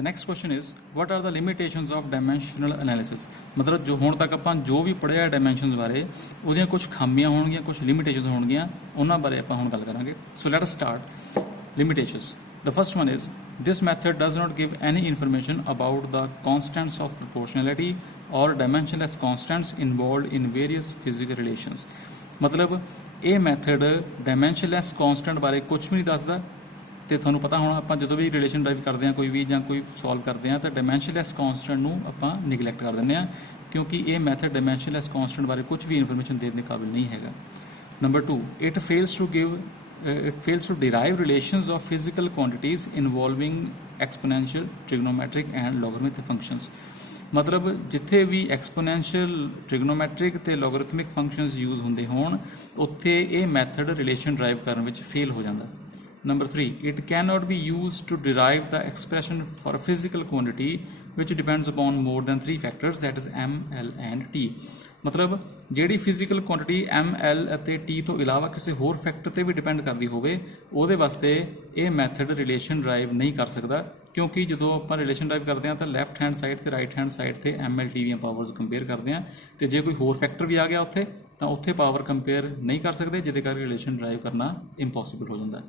The next question is what are the limitations of dimensional analysis. मतलब जो हुण तक आपां जो भी पढ़िया डायमेंशनस बारे ਉਹਦੀਆਂ कुछ खामियां होणगियां कुछ लिमिटेशनस होणगियां ਉਹਨਾਂ ਬਾਰੇ ਆਪਾਂ ਹੁਣ ਗੱਲ ਕਰਾਂਗੇ। So let us start limitations. The first one is this method does not give any information about the constants of proportionality और dimensionless constants involved in various physical relations. मतलब ये मैथड डायमेंशनलैस कॉन्स्टेंट बारे कुछ भी नहीं दसदा। तो थानू पता होना आप जो भी रिलेशन ड्राइव करते हैं कोई भी या कोई सॉल्व करते हैं तो डायमेंशनलैस कॉन्स्टेंट आप निगलैक्ट कर दें क्योंकि ये मैथड डायमेंशनलैस कॉन्स्टेंट बारे कुछ भी इन्फॉर्मेशन देने के काबिल नहीं है। Number 2, it fails to derive relations of physical quantities involving exponential trigonometric and logarithmic functions. मतलब जिथे भी एक्सपोनेंशियल ट्रिग्नोमैट्रिक ते लॉगरिथमिक फंक्शंस यूज़ होंदे होण उत्थे ये मैथड रिलेशन ड्राइव करने में फेल हो जाता। Number 3, it cannot be used to derive the expression for a physical quantity which depends upon more than 3 factors, that is m, l and t। मतलब ਜਿਹੜੀ ਫਿਜ਼ੀਕਲ ਕੁਆਂਟੀਟੀ m, l ਅਤੇ t ਤੋਂ ਇਲਾਵਾ ਕਿਸੇ ਹੋਰ factor ਤੇ ਵੀ depend ਕਰਦੀ ਹੋਵੇ ਉਹਦੇ ਵਾਸਤੇ ਇਹ ਮੈਥਡ ਰਿਲੇਸ਼ਨ ਡਰਾਈਵ ਨਹੀਂ ਕਰ ਸਕਦਾ ਕਿਉਂਕਿ ਜਦੋਂ ਆਪਾਂ ਰਿਲੇਸ਼ਨ ਡਰਾਈਵ ਕਰਦੇ ਹਾਂ ਤਾਂ ਲੈਫਟ ਹੈਂਡ ਸਾਈਡ ਤੇ ਰਾਈਟ ਹੈਂਡ ਸਾਈਡ ਤੇ m, l, t ਦੀਆਂ ਪਾਵਰਸ ਕੰਪੇਅਰ ਕਰਦੇ ਹਾਂ ਤੇ ਜੇ ਕੋਈ ਹੋਰ ਫੈਕਟਰ ਵੀ ਆ ਗਿਆ ਉੱਥੇ ਤਾਂ ਉੱਥੇ ਪਾਵਰ ਕੰਪੇਅਰ ਨਹੀਂ ਕਰ ਸਕਦੇ ਜਿਹਦੇ ਕਰਕੇ ਰਿਲੇਸ਼ਨ ਡਰਾਈਵ ਕਰਨਾ ਇੰਪੋਸੀਬਲ ਹੋ ਜਾਂਦਾ।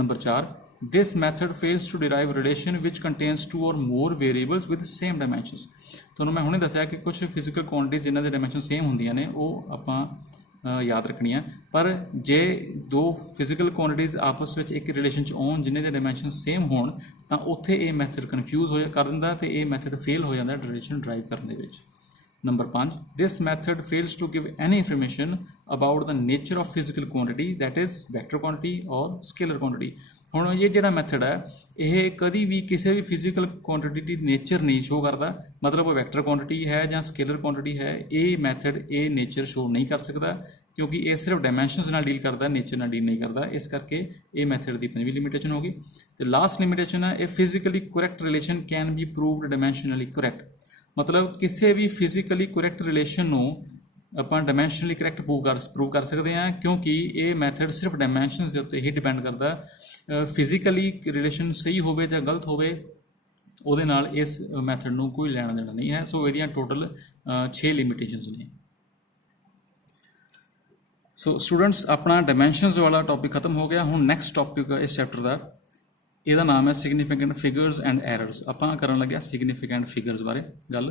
Number 4, this method fails to derive relation which contains 2 or more variables with same dimensions। ਤੁਹਾਨੂੰ ਮੈਂ ਹੁਣੇ ਦੱਸਿਆ ਕਿ ਕੁਝ ਫਿਜ਼ੀਕਲ ਕੁਆਂਟੀਜ਼ ਜਿਨ੍ਹਾਂ ਦੇ ਡਾਇਮੈਂਸ਼ਨ ਸੇਮ ਹੁੰਦੀਆਂ ਨੇ ਉਹ ਆਪਾਂ ਯਾਦ ਰੱਖਣੀਆਂ ਪਰ ਜੇ ਦੋ ਫਿਜ਼ੀਕਲ ਕੁਆਂਟੀਜ਼ ਆਪਸ ਵਿੱਚ ਇੱਕ ਰਿਲੇਸ਼ਨ 'ਚ ਆਉਣ ਜਿਨ੍ਹਾਂ ਦੇ ਡਾਇਮੈਂਸ਼ਨ ਸੇਮ ਹੋਣ ਤਾਂ ਉੱਥੇ ਇਹ ਮੈਥਡ ਕਨਫਿਊਜ਼ ਕਰ ਦਿੰਦਾ ਤੇ ਇਹ ਮੈਥਡ ਫੇਲ ਹੋ ਜਾਂਦਾ ਰਿਲੇਸ਼ਨ ਡਰਾਈਵ ਕਰਨ ਦੇ ਵਿੱਚ। Number 5, this method fails to give any information about the nature of physical quantity, that is vector quantity or scalar quantity। ਹੁਣ ਇਹ ਜਿਹੜਾ ਮੈਥਡ ਹੈ ਇਹ ਕਦੀ ਵੀ ਕਿਸੇ ਵੀ ਫਿਜ਼ੀਕਲ ਕੁਆਂਟੀਟੀ ਦੀ ਨੇਚਰ ਨਹੀਂ ਸ਼ੋ ਕਰਦਾ। ਮਤਲਬ ਉਹ ਵੈਕਟਰ ਕੁਆਂਟੀਟੀ ਹੈ ਜਾਂ ਸਕੇਲਰ ਕੁਆਂਟੀਟੀ ਹੈ ਇਹ ਮੈਥਡ ਇਹ ਨੇਚਰ ਸ਼ੋ ਨਹੀਂ ਕਰ ਸਕਦਾ ਕਿਉਂਕਿ ਇਹ ਸਿਰਫ ਡਾਇਮੈਂਸ਼ਨਸ ਨਾਲ ਡੀਲ ਕਰਦਾ ਨੇਚਰ ਨਾਲ ਡੀਲ ਨਹੀਂ ਕਰਦਾ। ਇਸ ਕਰਕੇ ਇਹ ਮੈਥਡ ਦੀ 5ਵੀਂ ਲਿਮਿਟੇਸ਼ਨ ਹੋ ਗਈ। ਤੇ ਲਾਸਟ ਲਿਮਿਟੇਸ਼ਨ ਹੈ ਇਹ physically correct relation can be proved dimensionally correct. मतलब किसी भी फिजिकली करैक्ट रिलेशन ਨੂੰ ਆਪਾਂ ਡਾਇਮੈਂਸ਼ਨਲੀ ਕਰੈਕਟ ਪ੍ਰੂਵ ਕਰ ਸਕਦੇ ਹਾਂ ਕਿਉਂਕਿ ਇਹ ਮੈਥਡ ਸਿਰਫ ਡਾਇਮੈਂਸ਼ਨਸ ਦੇ ਉੱਤੇ ਹੀ ਡਿਪੈਂਡ ਕਰਦਾ। ਫਿਜ਼ੀਕਲੀ ਰਿਲੇਸ਼ਨ ਸਹੀ ਹੋਵੇ ਜਾਂ ਗਲਤ ਹੋਵੇ ਉਹਦੇ ਨਾਲ ਇਸ ਮੈਥਡ ਨੂੰ ਕੋਈ ਲੈਣਾ ਦੇਣਾ ਨਹੀਂ ਹੈ। ਸੋ ਇਹਦੀਆਂ ਟੋਟਲ 6 ਲਿਮਿਟੇਸ਼ਨਸ ਨੇ। ਸੋ ਸਟੂਡੈਂਟਸ ਆਪਣਾ ਡਾਇਮੈਂਸ਼ਨਸ ਵਾਲਾ ਟੌਪਿਕ ਖਤਮ ਹੋ ਗਿਆ। ਹੁਣ ਨੈਕਸਟ ਟੌਪਿਕ ਇਸ ਚੈਪਟਰ ਦਾ ਇਹਦਾ ਨਾਮ ਹੈ ਸਿਗਨੀਫਿਕੈਂਟ ਫਿਗਰਸ ਐਂਡ ਐਰਰਸ। ਆਪਾਂ ਕਰਨ ਲੱਗਿਆ ਸਿਗਨੀਫਿਕੈਂਟ ਫਿਗਰਸ ਬਾਰੇ ਗੱਲ।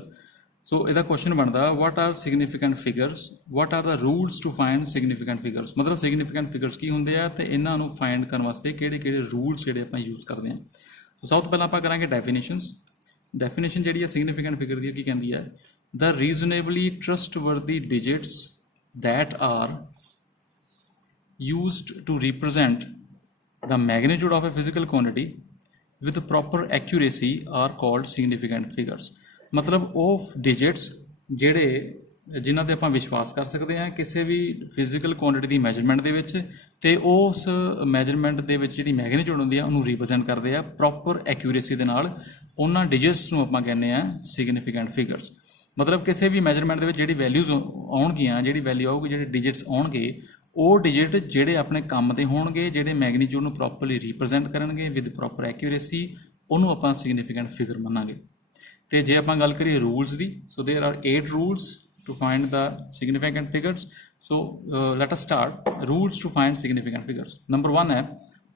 ਸੋ ਇਹਦਾ ਕੁਐਸਚਨ ਬਣਦਾ what are significant figures, what are the rules to find significant figures. ਮਤਲਬ ਸਿਗਨੀਫਿਕੈਂਟ ਫਿਗਰਸ ਕੀ ਹੁੰਦੇ ਆ ਤੇ ਇਹਨਾਂ ਨੂੰ ਫਾਈਂਡ ਕਰਨ ਵਾਸਤੇ ਕਿਹੜੇ ਕਿਹੜੇ ਰੂਲਸ ਜਿਹੜੇ ਆਪਾਂ ਯੂਜ਼ ਕਰਦੇ ਹਾਂ। ਸੋ ਸਭ ਤੋਂ ਪਹਿਲਾਂ ਆਪਾਂ ਕਰਾਂਗੇ ਡੈਫੀਨੇਸ਼ਨਸ। ਡੈਫੀਨੇਸ਼ਨ ਜਿਹੜੀ ਹੈ ਸਿਗਨੀਫਿਕੈਂਟ ਫਿਗਰ ਦੀ ਕੀ ਕਹਿੰਦੀ ਹੈ the reasonably trustworthy digits that are used to represent the magnitude of a physical quantity with proper accuracy are called significant figures। मतलब ਉਹ digits ਜਿਹੜੇ ਜਿਨ੍ਹਾਂ 'ਤੇ ਆਪਾਂ ਵਿਸ਼ਵਾਸ ਕਰ ਸਕਦੇ ਹਾਂ ਕਿਸੇ ਵੀ ਫਿਜ਼ੀਕਲ ਕੁਆਂਟਿਟੀ ਦੀ ਮੈਜਰਮੈਂਟ ਦੇ ਵਿੱਚ ਅਤੇ ਉਸ ਮੈਜਰਮੈਂਟ ਦੇ ਵਿੱਚ ਜਿਹੜੀ ਮੈਗਨੀਟਿਊਡ ਹੁੰਦੀ ਆ ਉਹਨੂੰ ਰਿਪਰੈਜ਼ੈਂਟ ਕਰਦੇ ਆ ਪ੍ਰੋਪਰ ਐਕਿਊਰੇਸੀ ਦੇ ਨਾਲ। ਉਹਨਾਂ ਡਿਜਿਟਸ ਨੂੰ ਆਪਾਂ ਕਹਿੰਦੇ ਆ ਸਿਗਨੀਫਿਕੈਂਟ ਫਿਗਰਸ। ਮਤਲਬ ਕਿਸੇ ਵੀ ਮੈਜਰਮੈਂਟ ਦੇ ਵਿੱਚ ਜਿਹੜੀ ਵੈਲਿਊਜ਼ ਆਉਣਗੀਆਂ ਜਿਹੜੀ ਵੈਲਿਊ ਆਊਗੀ ਜਿਹੜੇ ਡਿਜਿਟਸ ਆਉਣਗੇ ਉਹ ਡਿਜਿਟ ਜਿਹੜੇ ਆਪਣੇ ਕੰਮ ਦੇ ਹੋਣਗੇ ਜਿਹੜੇ ਮੈਗਨੀਟਿਊਡ ਨੂੰ ਪ੍ਰੋਪਰਲੀ ਰਿਪਰੈਜ਼ੈਂਟ ਕਰਨਗੇ ਵਿਦ ਪ੍ਰੋਪਰ ਐਕਿਊਰੇਸੀ ਉਹਨੂੰ ਆਪਾਂ ਸਿਗਨੀਫਿਕੈਂਟ ਫਿਗਰ ਮੰਨਾਂਗੇ। ਅਤੇ ਜੇ ਆਪਾਂ ਗੱਲ ਕਰੀਏ ਰੂਲਸ ਦੀ so there are 8 rules to find the significant figures. So let us start rules to find significant figures. Number 1 ਹੈ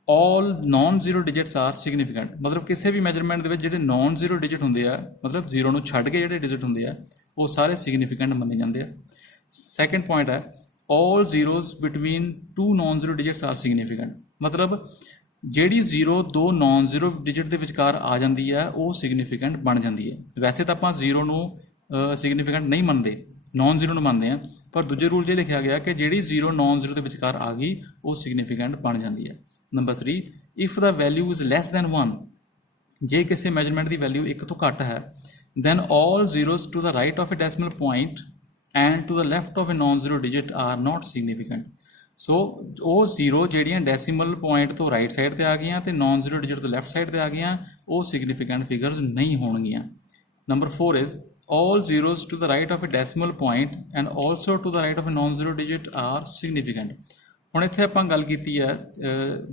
all non zero digits are significant. ਮਤਲਬ ਕਿਸੇ ਵੀ ਮੈਜਰਮੈਂਟ ਦੇ ਵਿੱਚ ਜਿਹੜੇ ਨੋਨ ਜ਼ੀਰੋ ਡਿਜਿਟ ਹੁੰਦੇ ਆ ਮਤਲਬ ਜ਼ੀਰੋ ਨੂੰ ਛੱਡ ਕੇ ਜਿਹੜੇ ਡਿਜਿਟ ਹੁੰਦੇ ਆ ਉਹ ਸਾਰੇ ਸਿਗਨੀਫਿਕੈਂਟ ਮੰਨੇ ਜਾਂਦੇ ਆ। ਸੈਕਿੰਡ ਪੁਆਇੰਟ ਹੈ all zeros between two non-zero digits are significant। मतलब ਜਿਹੜੀ ਜ਼ੀਰੋ ਦੋ ਨੋਨ ਜ਼ੀਰੋ ਡਿਜਿਟ ਦੇ ਵਿਚਕਾਰ ਆ ਜਾਂਦੀ ਹੈ ਉਹ ਸਿਗਨੀਫਿਕੈਂਟ ਬਣ ਜਾਂਦੀ ਹੈ। ਵੈਸੇ ਤਾਂ ਆਪਾਂ ਜ਼ੀਰੋ ਨੂੰ ਸਿਗਨੀਫਿਕੈਂਟ ਨਹੀਂ ਮੰਨਦੇ ਨੋਨ ਜ਼ੀਰੋ ਨੂੰ ਮੰਨਦੇ ਹਾਂ ਪਰ ਦੂਜੇ ਰੂਲ 'ਚ ਲਿਖਿਆ ਗਿਆ ਕਿ ਜਿਹੜੀ ਜ਼ੀਰੋ ਨੋਨ ਜ਼ੀਰੋ ਦੇ ਵਿਚਕਾਰ ਆ ਗਈ ਉਹ ਸਿਗਨੀਫਿਕੈਂਟ ਬਣ ਜਾਂਦੀ ਹੈ। Number 3 if the value is less than 1 ਜੇ ਕਿਸੇ ਮੈਜਰਮੈਂਟ ਦੀ ਵੈਲਿਊ 1 ਤੋਂ ਘੱਟ ਹੈ then all zeros to the right of a decimal point and to the left of a non-zero digit are not significant। ਸੋ ਉਹ zero ਜਿਹੜੀਆਂ decimal point ਤੋਂ right side 'ਤੇ ਆ ਗਈਆਂ ਅਤੇ ਨੋਨ ਜ਼ੀਰੋ ਡਿਜਿਟ ਤੋਂ ਲੈਫਟ ਸਾਈਡ 'ਤੇ ਆ ਗਈਆਂ ਉਹ ਸਿਗਨੀਫਿਕੈਂਟ ਫਿਗਰਸ ਨਹੀਂ ਹੋਣਗੀਆਂ। Number 4 is all zeros to the right of a decimal point and also to the right of a non-zero digit are significant। ਹੁਣ ਇੱਥੇ ਆਪਾਂ ਗੱਲ ਕੀਤੀ ਹੈ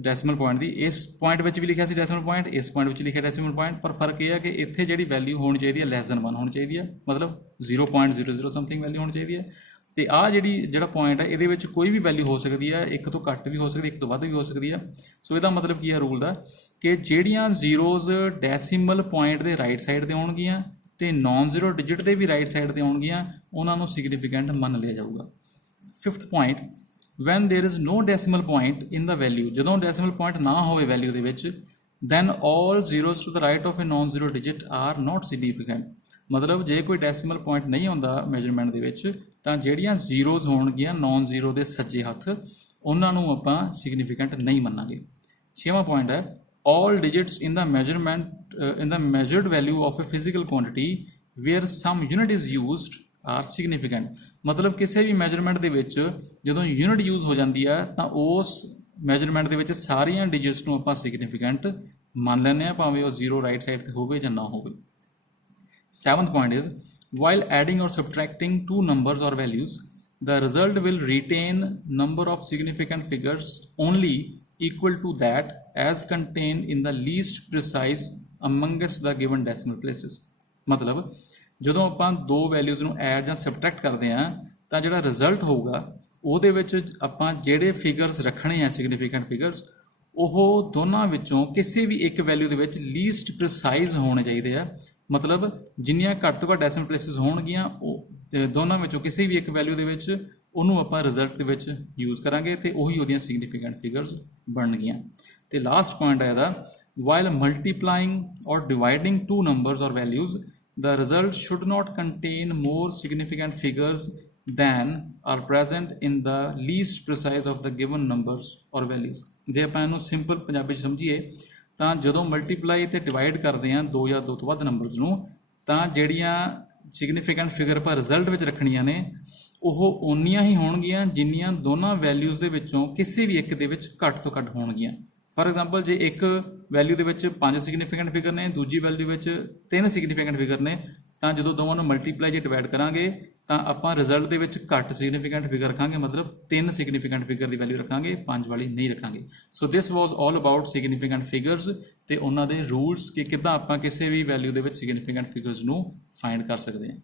ਡੈਸੀਮਲ ਪੁਆਇੰਟ ਦੀ। ਇਸ ਪੁਆਇੰਟ ਵਿੱਚ ਵੀ ਲਿਖਿਆ ਸੀ ਡੈਸੀਮਲ ਪੁਆਇੰਟ, ਇਸ ਪੁਆਇੰਟ ਵਿੱਚ ਲਿਖਿਆ ਡੈਸੀਮਲ ਪੁਆਇੰਟ, ਪਰ ਫਰਕ ਇਹ ਹੈ ਕਿ ਇੱਥੇ ਜਿਹੜੀ ਵੈਲਿਊ ਹੋਣੀ ਚਾਹੀਦੀ ਹੈ ਲੈਸ ਦੈਨ 1 ਹੋਣੀ ਚਾਹੀਦੀ ਹੈ, ਮਤਲਬ 0.00 ਸਮਥਿੰਗ ਵੈਲਿਊ ਹੋਣੀ ਚਾਹੀਦੀ ਹੈ। ਤੇ ਆਹ ਜਿਹੜਾ ਪੁਆਇੰਟ ਹੈ ਇਹਦੇ ਵਿੱਚ ਕੋਈ ਵੀ ਵੈਲਿਊ ਹੋ ਸਕਦੀ ਹੈ, ਇੱਕ ਤੋਂ ਘੱਟ ਵੀ ਹੋ ਸਕਦੀ ਹੈ, ਇੱਕ ਤੋਂ ਵੱਧ ਵੀ ਹੋ ਸਕਦੀ ਹੈ। ਸੋ ਇਹਦਾ ਮਤਲਬ ਕੀ ਹੈ ਰੂਲ ਦਾ, ਕਿ ਜਿਹੜੀਆਂ ਜ਼ੀਰੋਜ਼ ਡੈਸੀਮਲ ਪੁਆਇੰਟ ਦੇ ਰਾਈਟ ਸਾਈਡ ਤੇ ਆਉਣਗੀਆਂ ਤੇ ਨੌਨ ਜ਼ੀਰੋ ਡਿਜਿਟ ਦੇ ਵੀ ਰਾਈਟ ਸਾਈਡ ਤੇ ਆਉਣਗੀਆਂ, ਉਹਨਾਂ ਨੂੰ ਸਿਗਨੀਫੀਕੈਂਟ ਮੰਨ ਲਿਆ ਜਾਊਗਾ। 5th point, when there is no decimal point in the value, ਜਦੋਂ ਡੈਸੀਮਲ ਪੁਆਇੰਟ ਨਾ ਹੋਵੇ ਵੈਲਿਊ ਦੇ ਵਿੱਚ, then all zeros to the right of a non-zero digit are not significant। ਮਤਲਬ ਜੇ ਕੋਈ ਡੈਸੀਮਲ ਪੁਆਇੰਟ ਨਹੀਂ ਆਉਂਦਾ ਮੈਜਰਮੈਂਟ ਦੇ ਵਿੱਚ, ਤਾਂ ਜਿਹੜੀਆਂ ਜ਼ੀਰੋਜ਼ ਹੋਣਗੀਆਂ ਨੌਨ ਜ਼ੀਰੋ ਦੇ ਸੱਜੇ ਹੱਥ, ਉਹਨਾਂ ਨੂੰ ਆਪਾਂ ਸਿਗਨੀਫੀਕੈਂਟ ਨਹੀਂ ਮੰਨਾਂਗੇ। 6ਵਾਂ ਪੁਆਇੰਟ ਹੈ, all digits in the measured value of a physical quantity where some unit is used are significant। ਮਤਲਬ ਕਿਸੇ ਵੀ ਮੈਜਰਮੈਂਟ ਦੇ ਵਿੱਚ ਜਦੋਂ ਯੂਨਿਟ ਯੂਜ਼ ਹੋ ਜਾਂਦੀ ਹੈ ਤਾਂ ਉਸ ਮੈਜਰਮੈਂਟ ਦੇ ਵਿੱਚ ਸਾਰੀਆਂ ਡਿਜਿਟਸ ਨੂੰ ਆਪਾਂ ਸਿਗਨੀਫੀਕੈਂਟ ਮੰਨ ਲੈਂਦੇ ਹਾਂ, ਭਾਵੇਂ ਉਹ ਜ਼ੀਰੋ ਰਾਈਟ ਸਾਈਡ ਤੇ ਹੋਵੇ ਜਾਂ ਨਾ ਹੋਵੇ। 7th point is, while adding or subtracting two numbers or values, the result will retain number of significant figures only equal to that as contained in the least precise amongst the given decimal places। ਮਤਲਬ ਜਦੋਂ ਆਪਾਂ ਦੋ values ਨੂੰ add ਜਾਂ subtract ਕਰਦੇ ਹਾਂ ਤਾਂ ਜਿਹੜਾ ਰਿਜ਼ਲਟ ਹੋਊਗਾ ਉਹਦੇ ਵਿੱਚ ਆਪਾਂ ਜਿਹੜੇ ਫਿਗਰਸ ਰੱਖਣੇ ਆ ਸਿਗਨੀਫੀਕੈਂਟ ਫਿਗਰਸ, ਉਹ ਦੋਨਾਂ ਵਿੱਚੋਂ ਕਿਸੇ ਵੀ ਇੱਕ ਵੈਲਿਊ ਦੇ ਵਿੱਚ ਲੀਸਟ ਪ੍ਰੀਸਾਈਜ਼ ਹੋਣੇ ਚਾਹੀਦੇ ਆ। ਮਤਲਬ ਜਿੰਨੀਆਂ ਘੱਟ ਤੋਂ ਘੱਟ ਡੈਸੀਮਲ ਪਲੇਸਿਸ ਹੋਣਗੀਆਂ ਉਹ ਦੋਨਾਂ ਵਿੱਚੋਂ ਕਿਸੇ ਵੀ ਇੱਕ ਵੈਲਿਊ ਦੇ ਵਿੱਚ ਉਹਨੂੰ ਆਪਾਂ ਰਿਜ਼ਲਟ ਦੇ ਵਿੱਚ ਯੂਜ਼ ਕਰਾਂਗੇ ਤੇ ਉਹੀ ਉਹਦੀਆਂ ਸਿਗਨੀਫੀਕੈਂਟ ਫਿਗਰਸ ਬਣਨਗੀਆਂ। ਤੇ ਲਾਸਟ ਪੁਆਇੰਟ ਹੈ ਇਹਦਾ, ਵਾਈਲ ਮਲਟੀਪਲਾਈਂਗ ਔਰ ਡਿਵਾਈਡਿੰਗ ਟੂ ਨੰਬਰਸ ਔਰ values, the result should not contain more significant figures than are present in the least precise of the given numbers or values। ਜੇ ਆਪਾਂ ਇਹਨੂੰ simple Punjabi 'ਚ ਸਮਝੀਏ ਤਾਂ ਜਦੋਂ ਮਲਟੀਪਲਾਈ ਤੇ ਡਿਵਾਈਡ ਕਰਦੇ ਹਾਂ ਦੋ ਜਾਂ ਦੋ ਤੋਂ ਵੱਧ ਨੰਬਰਸ ਨੂੰ, ਤਾਂ ਜਿਹੜੀਆਂ ਸਿਗਨੀਫੀਕੈਂਟ ਫਿਗਰ ਆਪਾਂ ਰਿਜ਼ਲਟ ਵਿੱਚ ਰੱਖਣੀਆਂ ਨੇ ਉਹ ਓਨੀਆਂ ਹੀ ਹੋਣਗੀਆਂ ਜਿੰਨੀਆਂ ਦੋਨਾਂ ਵੈਲਿਊਜ਼ ਦੇ ਵਿੱਚੋਂ ਕਿਸੇ ਵੀ ਇੱਕ ਦੇ ਵਿੱਚ ਘੱਟ ਤੋਂ ਘੱਟ ਹੋਣਗੀਆਂ। ਫਾਰ ਐਗਜ਼ਾਮਪਲ ਜੇ ਇੱਕ ਵੈਲਿਊ ਦੇ ਵਿੱਚ 5 ਸਿਗਨੀਫੀਕੈਂਟ ਫਿਗਰ ਨੇ, ਦੂਜੀ ਵੈਲਿਊ ਵਿੱਚ 3 ਸਿਗਨੀਫੀਕੈਂਟ ਫਿਗਰ ਨੇ, ਤਾਂ ਜਦੋਂ ਦੋਵਾਂ ਨੂੰ ਮਲਟੀਪਲਾਈ ਜੇ ਡਿਵਾਈਡ ਕਰਾਂਗੇ ਤਾਂ ਆਪਾਂ ਰਿਜ਼ਲਟ ਦੇ ਵਿੱਚ ਘੱਟ ਸਿਗਨੀਫੀਕੈਂਟ ਫਿਗਰ ਰੱਖਾਂਗੇ, ਮਤਲਬ 3 ਸਿਗਨੀਫੀਕੈਂਟ ਫਿਗਰ ਦੀ ਵੈਲਿਊ ਰੱਖਾਂਗੇ, 5 ਵਾਲੀ ਨਹੀਂ ਰੱਖਾਂਗੇ। ਸੋ ਦਿਸ ਵਾਜ਼ ਆਲ ਅਬਾਊਟ ਸਿਗਨੀਫੀਕੈਂਟ ਫਿਗਰਸ ਤੇ ਉਹਨਾਂ ਦੇ ਰੂਲਸ ਕਿ ਕਿੱਦਾਂ ਆਪਾਂ ਕਿਸੇ ਵੀ ਵੈਲਿਊ ਦੇ ਵਿੱਚ ਸਿਗਨੀਫੀਕੈਂਟ ਫਿਗਰਸ ਨੂੰ ਫਾਈਂਡ ਕਰ ਸਕਦੇ ਹਾਂ।